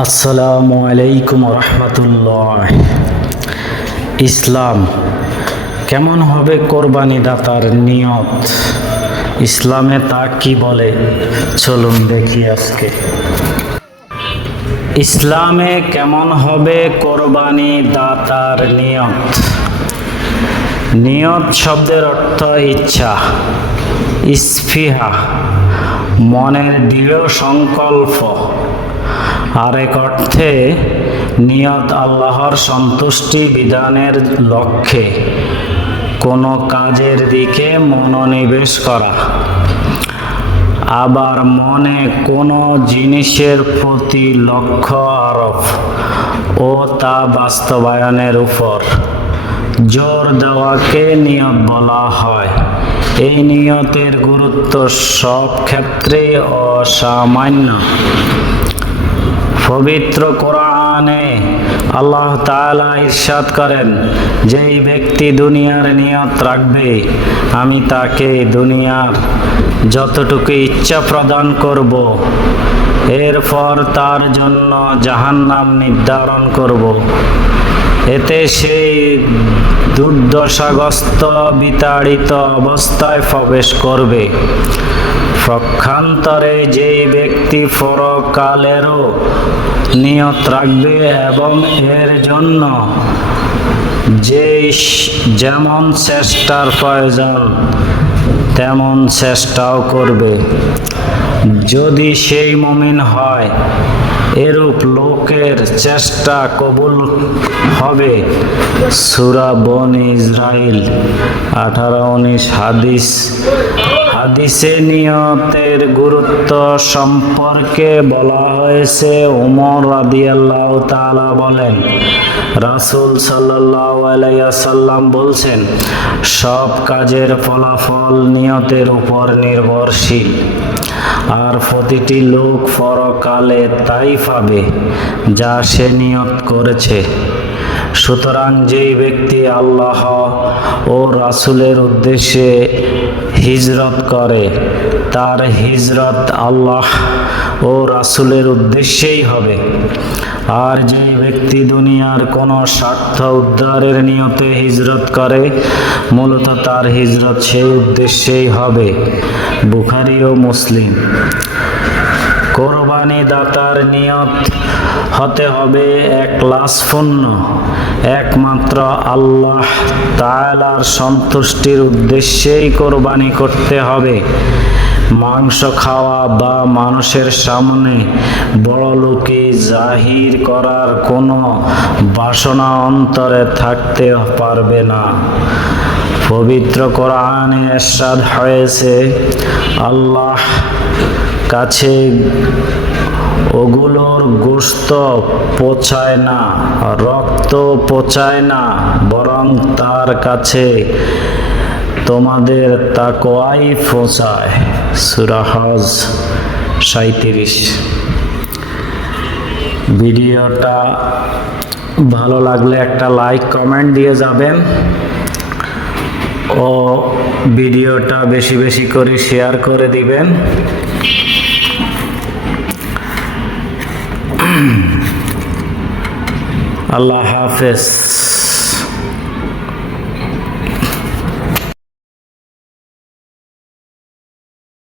আসসালামু আলাইকুম রহমতুল্লাহ। ইসলাম কেমন হবে কোরবানি দাতার নিয়ত? ইসলামে তা কি বলে, চলুন দেখি আজকে। ইসলামে কেমন হবে কোরবানি দাতার নিয়ত? নিয়ত শব্দের অর্থ ইচ্ছা, ইসফিহা, মনের দৃঢ় সংকল্প। আরেক অর্থে নিয়ত আল্লাহর সন্তুষ্টি বিধানের লক্ষ্যে কোনো কাজের দিকে মনোনিবেশ করা, আবার মনে কোনো জিনিসের প্রতি লক্ষ্য আরোপ ও তা বাস্তবায়নের উপর জোর দেওয়াকে নিয়ত বলা হয়। এই নিয়তের গুরুত্ব সব ক্ষেত্রেই অসামান্য। পবিত্র কোরআনে আল্লাহ তাআলা ইরশাদ করেন, যেই ব্যক্তি দুনিয়ার নিয়ত রাখবে আমি তাকে দুনিয়ার যতটুকু ইচ্ছা প্রদান করব, এরপর তার জন্য জাহান্নাম নির্ধারণ করব। এতে সেই দুর্দশাগ্রস্ত বিতাড়িত অবস্থায় প্রবেশ করবে। পক্ষান্তরে যেই ব্যক্তি পরকালেরও নিয়ত রাখবে এবং এর জন্য যেমন চেষ্টার প্রয়োজন তেমন চেষ্টাও করবে, যদি সেই মুমিন হয়, এরূপ লোকের চেষ্টা কবুল হবে। সূরা বনী ইসরাইল 18-19 হাদিসে নিয়তের গুরুত্ব সম্পর্কে বলা হয়েছে। উমর রাদিয়াল্লাহু তাআলা বলেন, রাসূল সাল্লাল্লাহু আলাইহি ওয়াসাল্লাম বলছেন, সব কাজের ফলাফল নিয়তের উপর নির্ভরশীল, আর প্রতিটি লোক পরকালে তাই পাবে যা সে নিয়ত করেছে। সুতরাং যেই ব্যক্তি আল্লাহ ও রাসূলের উদ্দেশ্যে হিজরত করে তার হিজরত আল্লাহ ও রাসূলের উদ্দেশ্যেই হবে। আর যেই ব্যক্তি দুনিয়ার কোনো স্বার্থ উদ্ধারের নিয়তে হিজরত করে মূলত তার হিজরত সেই উদ্দেশ্যেই হবে। বুখারী ও মুসলিম। কোরবানি দাতার নিয়ত হতে হবে এখলাসপূর্ণ, একমাত্র আল্লাহ তাআলার সন্তুষ্টির উদ্দেশ্যেই কোরবানি করতে হবে। মাংস খাওয়া বা মানুষের সামনে বড়লোকি জাহির করার কোনো বাসনা অন্তরে থাকতে পারবে না। পবিত্র কোরআনে ইরশাদ হয়েছে, আল্লাহ কাছে ওগুলোর গোশত পৌঁছায় না, রক্ত পৌঁছায় না, বরং তার কাছে তোমাদের তাকওয়াই পৌঁছায়। সূরা হজ 37। ভিডিওটা ভালো লাগলে একটা লাইক কমেন্ট দিয়ে যাবেন ও ভিডিওটা বেশি বেশি করে শেয়ার করে দিবেন। আল্লাহ হাফেজ।